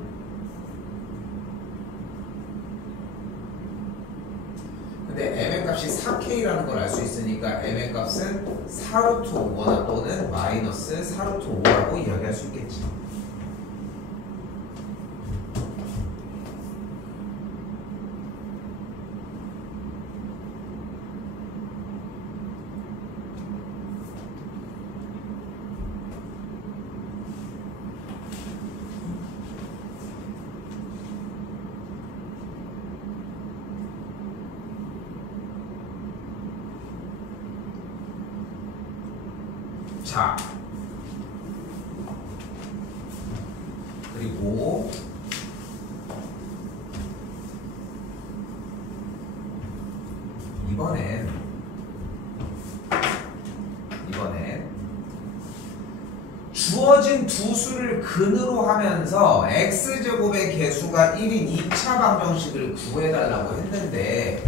근데 M의 값이 4K라는 걸 알 수 있으니까 M의 값은 4루트 5거나 또는 마이너스 4루트 5라고 이야기할 수 있겠지. 자, 그리고 이번엔 주어진 두 수를 근으로 하면서 x제곱의 개수가 1인 2차 방정식을 구해달라고 했는데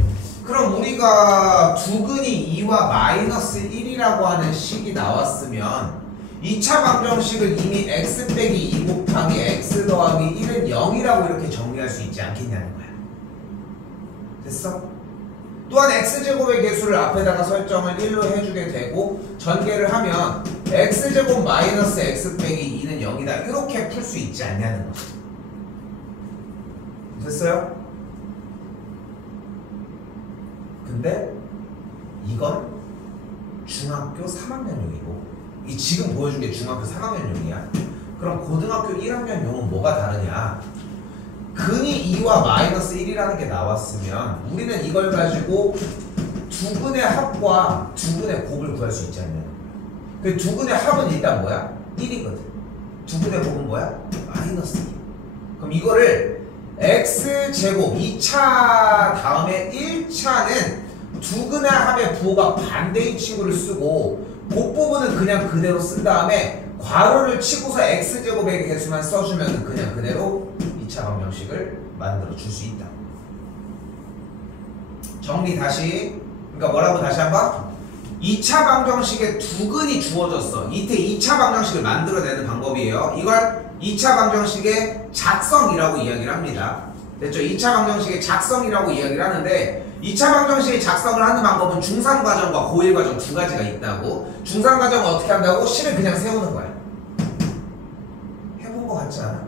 그럼 우리가 두 근이 2와 마이너스 1이라고 하는 식이 나왔으면 2차 방정식을 이미 x 빼기 2 곱하기 x 더하기 1은 0이라고 이렇게 정리할 수 있지 않겠냐는 거야. 됐어? 또한 x제곱의 개수를 앞에다가 설정을 1로 해주게 되고 전개를 하면 x제곱 마이너스 x 빼기 2는 0이다 이렇게 풀 수 있지 않냐는 거지. 됐어요? 근데 이건 중학교 3학년용이고 이 지금 보여준 게 중학교 3학년용이야. 그럼 고등학교 1학년용은 뭐가 다르냐? 근이 2와 마이너스 1이라는 게 나왔으면 우리는 이걸 가지고 두 근의 합과 두 근의 곱을 구할 수 있지 않냐. 그 두 근의 합은 일단 뭐야? 1이거든. 두 근의 곱은 뭐야? 마이너스 1. 그럼 이거를 x제곱 2차 다음에 1차는 두 근의 합의 부호가 반대인 친구를 쓰고 그 부분은 그냥 그대로 쓴 다음에 괄호를 치고서 x제곱의 개수만 써주면 그냥 그대로 2차 방정식을 만들어 줄 수 있다. 정리 다시. 그러니까 뭐라고 다시 한번? 2차 방정식에 두 근이 주어졌어. 이때 2차 방정식을 만들어내는 방법이에요. 이걸 2차 방정식의 작성이라고 이야기를 합니다. 됐죠? 2차 방정식의 작성이라고 이야기를 하는데 2차 방정식의 작성을 하는 방법은 중상과정과 고일과정 두 가지가 있다고. 중상과정은 어떻게 한다고? 식을 그냥 세우는 거야. 해본 거 같지 않아?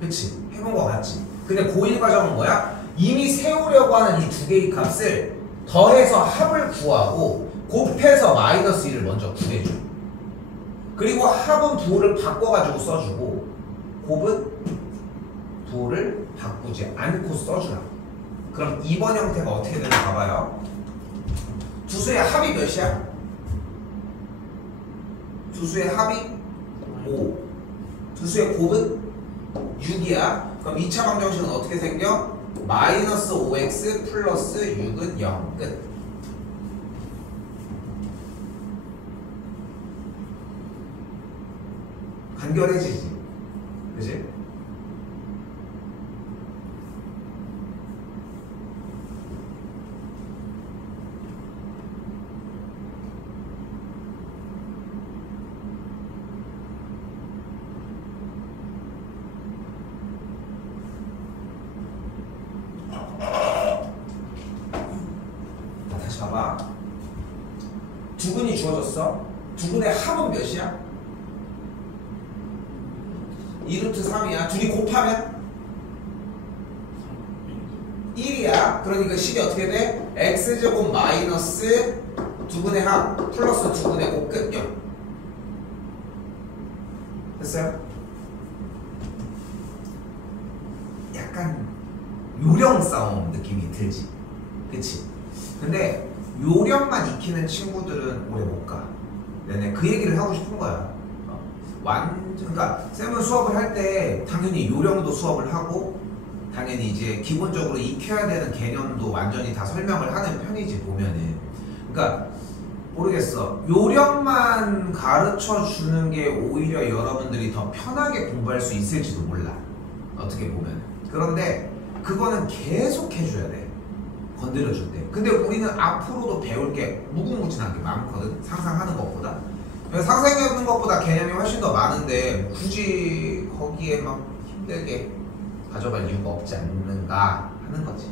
그치? 해본 거 같지? 근데 고일과정은 뭐야? 이미 세우려고 하는 이 두 개의 값을 더해서 합을 구하고 곱해서 마이너스 1을 먼저 구해줘. 그리고 합은 부호를 바꿔가지고 써주고 곱은 부호를 바꾸지 않고 써주라. 그럼 2번 형태가 어떻게 되나 봐봐요. 두 수의 합이 몇이야? 두 수의 합이 5. 두 수의 곱은 6이야. 그럼 2차 방정식은 어떻게 생겨? 마이너스 5x 플러스 6은 0. 끝. 간결해지지. 그치? 줬어? 두분의 합은 몇이야? 2루트 3이야. 둘이 곱하면 1이야. 그러니까 식이 어떻게 돼? x제곱 마이너스 두분의 합 플러스 두분의 곱 끝 0. 됐어요? 약간 요령 싸움 느낌이 들지. 그치? 근데 요령만 익히는 친구들은 오래 못 가. 내가 그 얘기를 하고 싶은 거야. 그러니까 쌤은 수업을 할 때 당연히 요령도 수업을 하고 당연히 이제 기본적으로 익혀야 되는 개념도 완전히 다 설명을 하는 편이지 보면은. 그러니까 모르겠어. 요령만 가르쳐 주는 게 오히려 여러분들이 더 편하게 공부할 수 있을지도 몰라. 어떻게 보면. 그런데 그거는 계속 해줘야 돼. 건드려줄 때. 근데 우리는 앞으로도 배울 게 무궁무진한 게 많거든. 상상하는 것보다. 상상하는 것보다 개념이 훨씬 더 많은데 굳이 거기에 막 힘들게 가져갈 이유가 없지 않는가 하는 거지.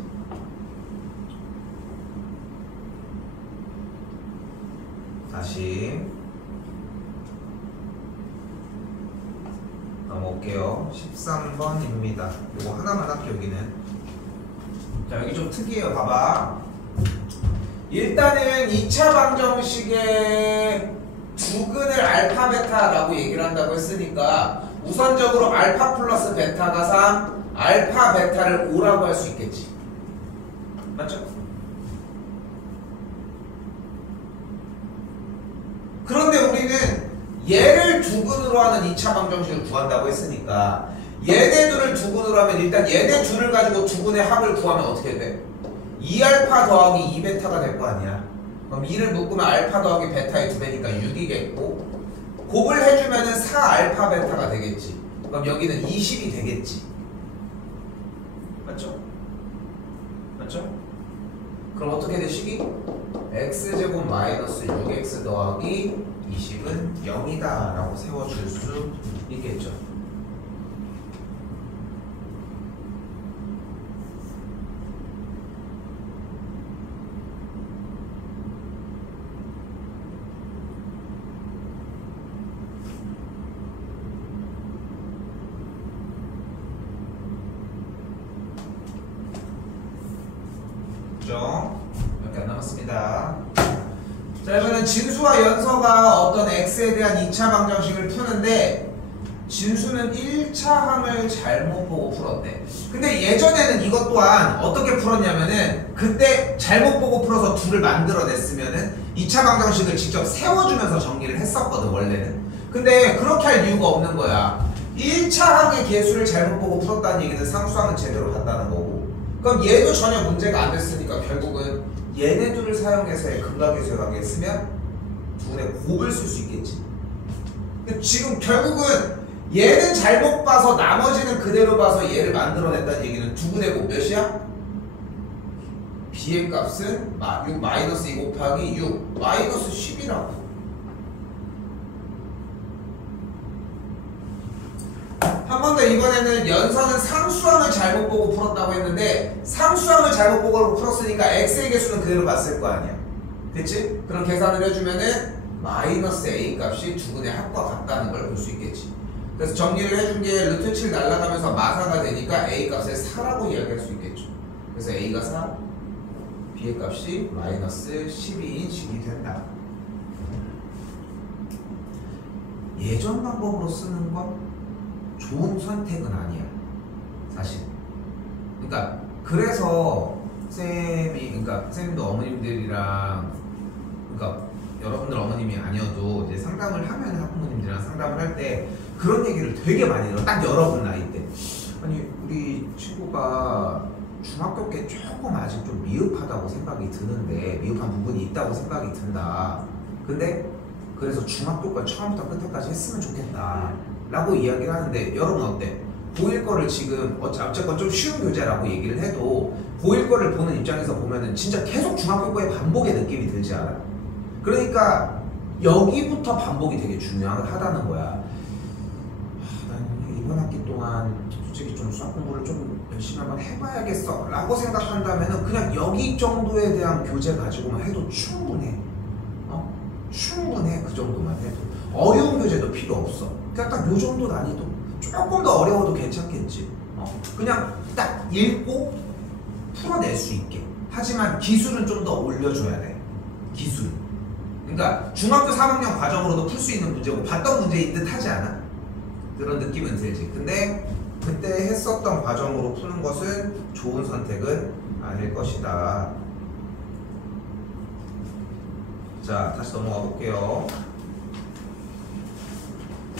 다시 넘어올게요. 13번입니다. 이거 하나만 할게요. 여기는. 자, 여기 좀 특이해요. 봐봐. 일단은 2차 방정식의 두근을 알파 베타라고 얘기를 한다고 했으니까 우선적으로 알파 플러스 베타가 3, 알파 베타를 5라고 할 수 있겠지. 맞죠? 그런데 우리는 얘를 두근으로 하는 2차 방정식을 구한다고 했으니까 얘네 둘을 두근으로 하면 일단 얘네 둘을 가지고 두근의 합을 구하면 어떻게 돼? 2알파 더하기 2베타가 될 거 아니야. 그럼 2를 묶으면 알파 더하기 베타의 2배니까 6이겠고 곱을 해주면은 4알파 베타가 되겠지. 그럼 여기는 20이 되겠지. 맞죠? 맞죠? 그럼 어떻게 돼 식이? x제곱 마이너스 6x 더하기 20은 0이다 라고 세워줄 수 있겠죠. 몇 개 안 남았습니다. 자, 이번엔 진수와 연서가 어떤 x에 대한 2차 방정식을 푸는데 진수는 1차 항을 잘못 보고 풀었대. 근데 예전에는 이것 또한 어떻게 풀었냐면은 그때 잘못 보고 풀어서 둘을 만들어냈으면은 2차 방정식을 직접 세워주면서 정리를 했었거든 원래는. 근데 그렇게 할 이유가 없는 거야. 1차 항의 개수를 잘못 보고 풀었다는 얘기는 상수항은 제대로 갔다는 거고, 그럼 얘도 전혀 문제가 안 됐으니까 결국은 얘네 둘을 사용해서의 근각계수라고 쓰면 두분의 곱을 쓸 수 있겠지. 지금 결국은 얘는 잘못 봐서 나머지는 그대로 봐서 얘를 만들어냈다는 얘기는 두분의 곱 몇이야? b의 값은 6 마이너스 2 곱하기 6 마이너스 10이라고. 한 번 더 이번에는 연서는 상수항을 잘못 보고 풀었다고 했는데 상수항을 잘못 보고 풀었으니까 x의 개수는 그대로 봤을 거 아니야. 그치? 그럼 계산을 해주면은 마이너스 a 값이 두분의 합과 같다는 걸 볼 수 있겠지. 그래서 정리를 해준 게 루트 7 날아가면서 마사가 되니까 a 값을 4라고 이야기할 수 있겠죠. 그래서 a가 4, b의 값이 마이너스 12인 식이 된다. 예전 방법으로 쓰는 건 좋은 선택은 아니야 사실. 그러니까 그래서 쌤도 어머님들이랑, 그러니까 여러분들 어머님이 아니어도 이제 상담을 하면 학부모님들이랑 상담을 할 때 그런 얘기를 되게 많이 들어. 딱 여러분 나이 때. 아니 우리 친구가 중학교 때 조금 아직 좀 미흡하다고 생각이 드는데, 미흡한 부분이 있다고 생각이 든다. 근데 그래서 중학교 걸 처음부터 끝까지 했으면 좋겠다 라고 이야기를 하는데, 여러분 어때? 고1 거를 지금 어쨌건 좀 쉬운 교재라고 얘기를 해도 고1 거를 보는 입장에서 보면은 진짜 계속 중학교 거의 반복의 느낌이 들지 않아? 그러니까 여기부터 반복이 되게 중요하다는 거야. 난 이번 학기 동안 솔직히 좀 수학 공부를 좀 열심히 한번 해봐야겠어 라고 생각한다면은 그냥 여기 정도에 대한 교재 가지고만 해도 충분해. 충분해. 그 정도만 해도. 어려운 교재도 필요 없어. 그냥 딱 요 정도 난이도. 조금 더 어려워도 괜찮겠지. 그냥 딱 읽고 풀어낼 수 있게. 하지만 기술은 좀 더 올려줘야 돼. 기술. 그러니까 중학교 3학년 과정으로도 풀 수 있는 문제고 봤던 문제인 듯 하지 않아? 그런 느낌은 들지. 근데 그때 했었던 과정으로 푸는 것은 좋은 선택은 아닐 것이다. 자, 다시 넘어가 볼게요.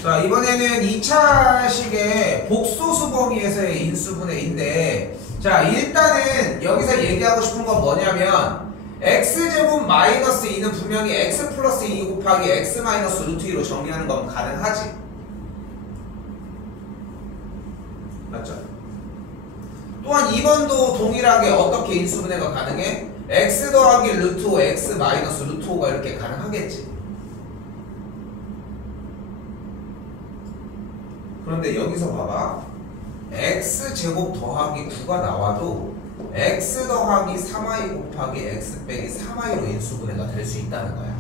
자, 이번에는 2차식의 복소수 범위에서의 인수분해인데, 자, 일단은 여기서 얘기하고 싶은 건 뭐냐면 x제곱 마이너스 2는 분명히 x 플러스 2 곱하기 x 마이너스 루트 2로 정리하는 건 가능하지. 맞죠? 또한 2번도 동일하게 어떻게 인수분해가 가능해? x 더하기 루트 5, x 마이너스 루트 5가 이렇게 가능하겠지. 그런데 여기서 봐봐. x제곱 더하기 9가 나와도 x 더하기 3y 곱하기 x 빼기 3y로 인수분해가 될 수 있다는 거야.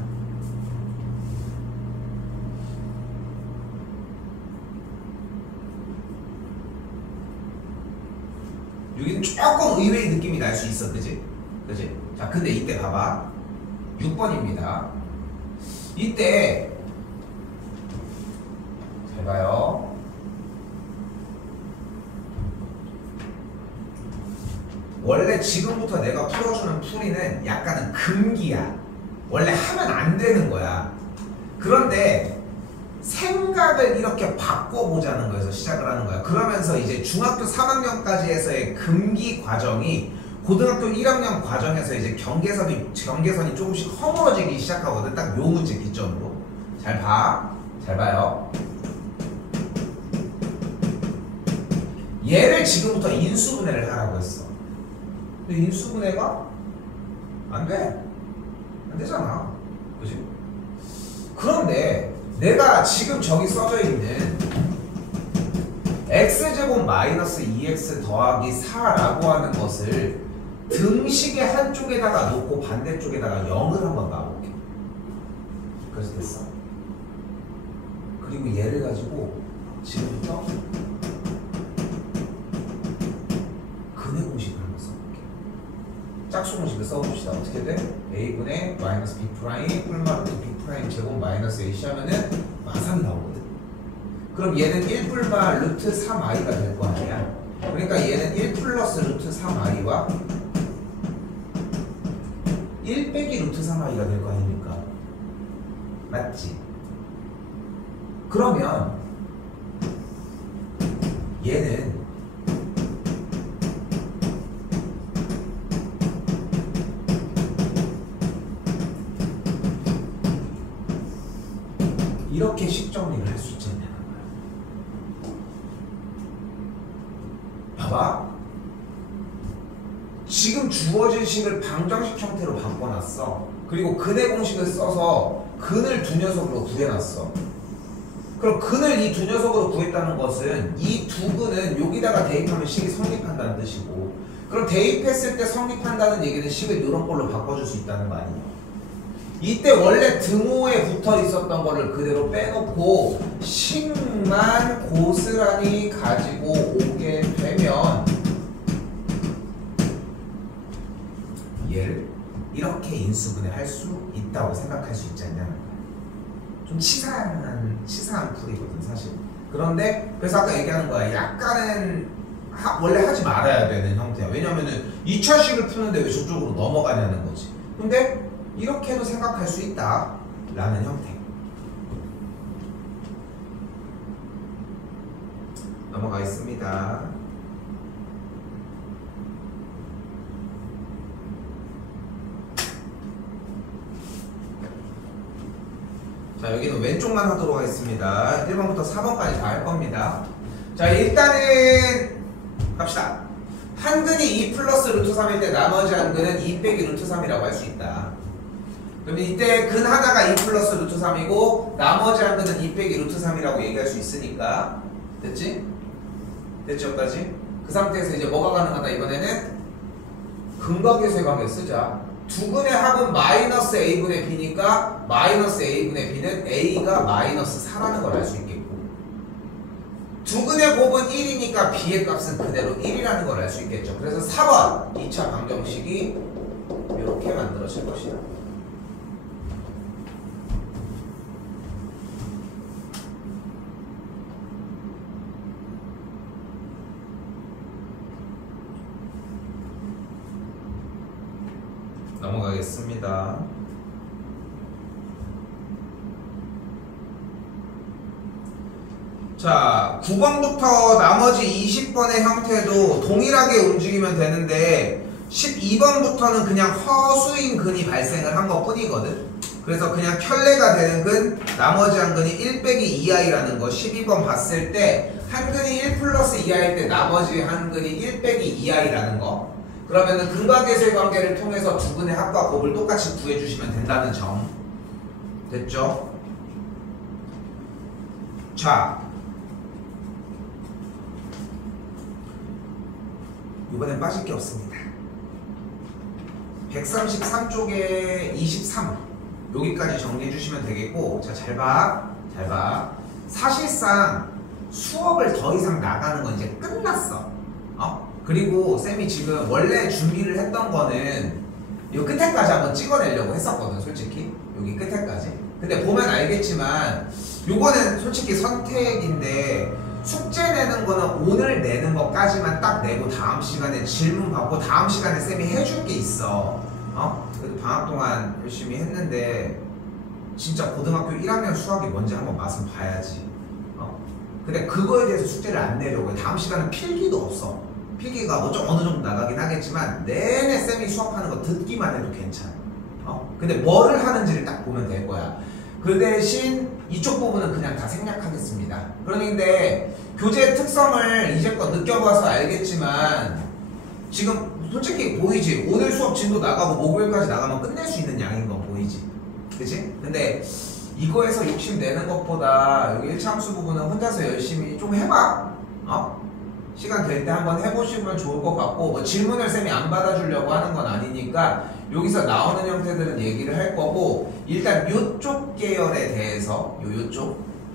여기는 조금 의외의 느낌이 날 수 있어. 그지? 그지? 자, 근데 이때 봐봐. 6번입니다. 이때 잘 봐요. 원래 지금부터 내가 풀어주는 풀이는 약간은 금기야. 원래 하면 안 되는 거야. 그런데 생각을 이렇게 바꿔보자는 거에서 시작을 하는 거야. 그러면서 이제 중학교 3학년까지에서의 금기 과정이 고등학교 1학년 과정에서 이제 경계선이 조금씩 허물어지기 시작하거든. 딱 요 문제 기점으로. 잘 봐. 잘 봐요. 얘를 지금부터 인수분해를 하라고 했어. 근데 인수분해가 안 돼. 안 되잖아. 그치? 그런데 내가 지금 저기 써져 있는 x제곱 마이너스 2x 더하기 4라고 하는 것을 등식의 한쪽에다가 놓고 반대쪽에다가 0을 한번 놔볼게. 그래서 됐어. 그리고 얘를 가지고 지금부터 근의 공식을 한번 써볼게. 짝수 공식을 써봅시다. 어떻게 돼? a분의 마이너스 b 프라임 뿔마루트 b 프라임 제곱 마이너스 ac 하면은 마삼이 나오거든. 그럼 얘는 1 뿔마 루트 3i가 될 거 아니야. 그러니까 얘는 1 플러스 루트 3i와 1 빼기 루트 3i가 될 거 아닙니까? 맞지? 그러면 얘는 이렇게 식 정리를 할 수 있지 않냐는 거야. 봐봐. 지금 주어진 식을 방정식 형태로 바꿔놨어. 그리고 근의 공식을 써서 근을 두 녀석으로 구해놨어. 그럼 근을 이 두 녀석으로 구했다는 것은 이 두 근은 여기다가 대입하면 식이 성립한다는 뜻이고, 그럼 대입했을 때 성립한다는 얘기는 식을 이런 걸로 바꿔줄 수 있다는 거 아니냐. 이때 원래 등호에 붙어 있었던 거를 그대로 빼놓고 식만 고스란히 가지고 오게 되면 얘를 이렇게 인수분해 할 수 있다고 생각할 수 있지 않냐는 거야. 좀 치사한 풀이거든 사실. 그런데 그래서 아까 얘기하는 거야. 약간은 원래 하지 말아야 되는 형태야. 왜냐면은 2차식을 푸는데 왜 저쪽으로 넘어가냐는 거지. 근데 이렇게도 생각할 수 있다 라는 형태. 넘어가 있습니다. 자, 여기는 왼쪽만 하도록 하겠습니다. 1번부터 4번까지 다 할 겁니다. 자, 일단은 갑시다. 한 근이 2 플러스 루트 3일 때 나머지 한 근은 2 빼기 루트 3이라고 할 수 있다. 그러면 이때 근 하나가 2 플러스 루트 3이고 나머지 한 근은 2 빼기 루트 3이라고 얘기할 수 있으니까. 됐지? 됐지 여기까지? 그 상태에서 이제 뭐가 가능하다 이번에는 근각의 쇠각에 쓰자. 두근의 합은 마이너스 a분의 b니까 마이너스 a분의 b는 a가 마이너스 4라는 걸 알 수 있겠고, 두근의 곱은 1이니까 b의 값은 그대로 1이라는 걸 알 수 있겠죠. 그래서 4번 2차 방정식이 이렇게 만들어질 것이다. 넘어가겠습니다. 자, 9번부터 나머지 20번의 형태도 동일하게 움직이면 되는데 12번부터는 그냥 허수인 근이 발생을 한 것 뿐이거든. 그래서 그냥 켤레가 되는 근, 나머지 한 근이 1 빼기 2i라는 거 12번 봤을 때 한 근이 1 플러스 2i일 때 나머지 한 근이 1 빼기 2i라는 거. 그러면은 근각계수의 관계를 통해서 두 근의 합과 곱을 똑같이 구해주시면 된다는 점. 됐죠? 자, 이번엔 빠질 게 없습니다. 133쪽에 23 여기까지 정리해 주시면 되겠고, 자, 잘 봐. 사실상 수업을 더 이상 나가는 건 이제 끝났어. 그리고 쌤이 지금 원래 준비를 했던 거는 이 끝에까지 한번 찍어내려고 했었거든, 솔직히. 여기 끝에까지. 근데 보면 알겠지만 요거는 솔직히 선택인데, 숙제 내는 거는 오늘 내는 것까지만 딱 내고 다음 시간에 질문 받고 다음 시간에 쌤이 해줄 게 있어. 그래도 방학 동안 열심히 했는데 진짜 고등학교 1학년 수학이 뭔지 한번 맛은 봐야지. 근데 그거에 대해서 숙제를 안 내려고 해. 다음 시간은 필기도 없어. 필기가 뭐 좀 어느 정도 나가긴 하겠지만 내내 쌤이 수업하는 거 듣기만 해도 괜찮아. 근데 뭐를 하는지를 딱 보면 될 거야. 그 대신 이쪽 부분은 그냥 다 생략하겠습니다. 그런데 교재의 특성을 이제껏 느껴봐서 알겠지만 지금 솔직히 보이지? 오늘 수업 진도 나가고 목요일까지 나가면 끝낼 수 있는 양인 건 보이지? 그치? 근데 이거에서 욕심내는 것보다 여기 1차함수 부분은 혼자서 열심히 좀 해봐. 시간 될 때 한번 해보시면 좋을 것 같고, 뭐 질문을 쌤이 안 받아주려고 하는 건 아니니까 여기서 나오는 형태들은 얘기를 할 거고, 일단 요쪽 계열에 대해서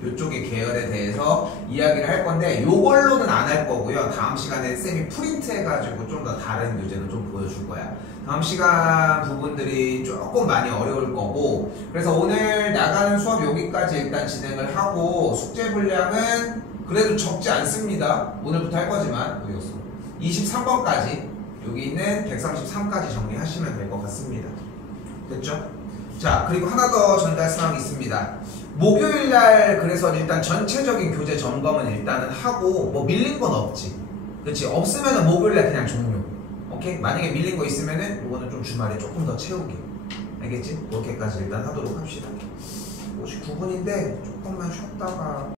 요쪽의 계열에 대해서 이야기를 할 건데 요걸로는 안 할 거고요. 다음 시간에 쌤이 프린트 해가지고 좀 더 다른 교재를 좀 보여줄 거야. 다음 시간 부분들이 조금 많이 어려울 거고, 그래서 오늘 나가는 수업 여기까지 일단 진행을 하고, 숙제 분량은 그래도 적지 않습니다. 오늘부터 할 거지만 어디였어? 23번까지 여기 있는 133까지 정리하시면 될 것 같습니다. 됐죠? 자, 그리고 하나 더 전달사항이 있습니다. 목요일날 그래서 일단 전체적인 교재 점검은 일단은 하고, 뭐 밀린 건 없지. 그치? 없으면은 목요일날 그냥 종료. 오케이? 만약에 밀린 거 있으면은 이거는 좀 주말에 조금 더 채우게. 알겠지? 그렇게까지 일단 하도록 합시다. 59분인데 조금만 쉬었다가